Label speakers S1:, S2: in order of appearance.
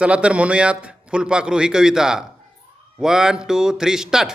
S1: चला तर म्हणूयात फुलपाखरू ही कविता. One two three start